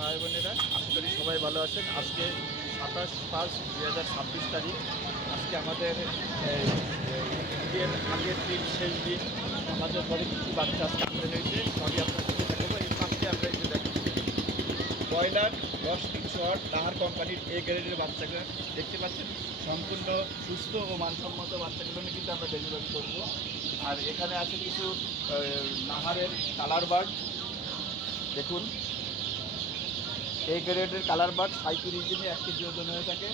ভাই বোনেরা, আশা করি সবাই ভালো আছেন। আজকে 27/5/2026 তারিখ। আজকে আমাদের ঈদের আগের দিন, শেষ দিন। আমাদের ঘরে কিছু বাচ্চা আজকে আমদানি হয়েছে, সবই আপনাদেরকে দেখাবো। এই পাশে আমরা এই যে দেখাচ্ছি ব্রয়লার 10-308 নাহার কোম্পানির এ গ্রেডের বাচ্চাগুলো দেখতে পাচ্ছেন। সম্পূর্ণ সুস্থ ও মানসম্মত বাচ্চাগুলো নিয়ে কিন্তু আমরা ডেলিভারি করব। আর এখানে আছে কিছু নাহারের কালার বার্ড, দেখুন। এ গ্রেডের কালার বার্ড 37 দিনে 1 কেজি ওজন হয়ে থাকে।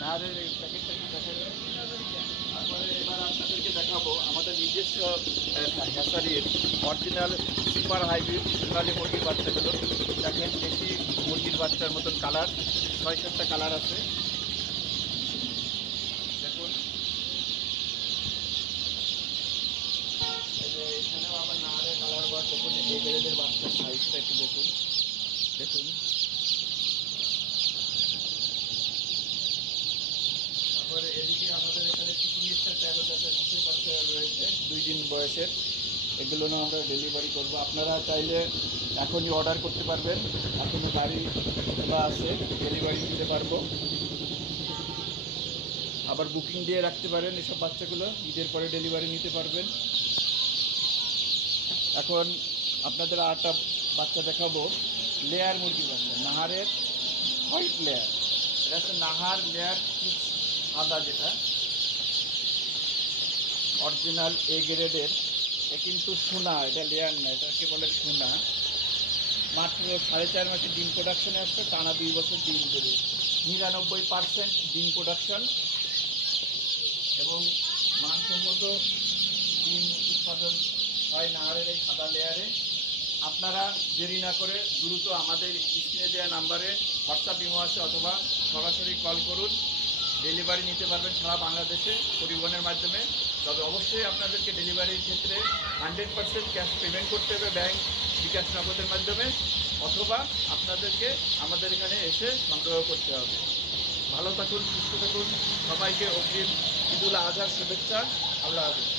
নাহারের এই প্যাকেটটা কি দেখা যায়। তারপরে এবার আপনাদেরকে দেখাবো আমাদের নিজস্ব হ্যাসারির অরিজিনাল সুপার হাইব্রিড সোনালি মুরগির বাচ্চাগুলো। দেখেন দেশি মুরগির বাচ্চার মতন কালার, 6-7টা কালার আছে। দেখুন এই যে এখানেও আবার নাহারের কালার বার্ড। দেখুন এই গ্রেডের বাচ্চার সাইজটা একটু দেখুন, দেখুন। তারপরে এদিকে আমাদের এখানে চিকিৎসা ট্যাবলেট নতুন বাচ্চা রয়েছে 2 দিন বয়সের। এগুলো না আমরা ডেলিভারি করব। আপনারা চাইলে এখনই অর্ডার করতে পারবেন, এখনও গাড়ি খোলা আছে, ডেলিভারি দিতে পারবো। আবার বুকিং দিয়ে রাখতে পারেন, এসব বাচ্চাগুলো ঈদের পরে ডেলিভারি নিতে পারবেন। এখন আপনাদের আরেকটা বাচ্চা দেখাবো, লেয়ার মুরগির বাচ্চা, নাহারের হোয়াইট লেয়ার। এটা হচ্ছে নাহার লেয়ার সাদা, যেটা অরিজিনাল এ গ্রেডের। এ কিন্তু সোনা, এটা লেয়ার না, এটাকে বলে সোনা। মাত্র 4.5 মাসে ডিম প্রোডাকশনে আসবে, টানা 2 বছর ডিম দেবে। 99% ডিম প্রোডাকশন এবং মানসম্মত ডিম উৎপাদন হয় নাহারের এই সাদা লেয়ারে। আপনারা দেরি না করে দ্রুত আমাদের স্ক্রিনে দেওয়া নাম্বারে হোয়াটসঅ্যাপ ইমো আছে, অথবা সরাসরি কল করুন। ডেলিভারি নিতে পারবেন সারা বাংলাদেশে পরিবহনের মাধ্যমে। তবে অবশ্যই আপনাদেরকে ডেলিভারির ক্ষেত্রে 100% ক্যাশ পেমেন্ট করতে হবে, ব্যাংক বিকাশ নগদের মাধ্যমে, অথবা আপনাদেরকে আমাদের এখানে এসে সংগ্রহ করতে হবে। ভালো থাকুন, সুস্থ থাকুন। সবাইকে অগ্রিম ঈদুল আজহার শুভেচ্ছা। আল্লাহ হাফেজ।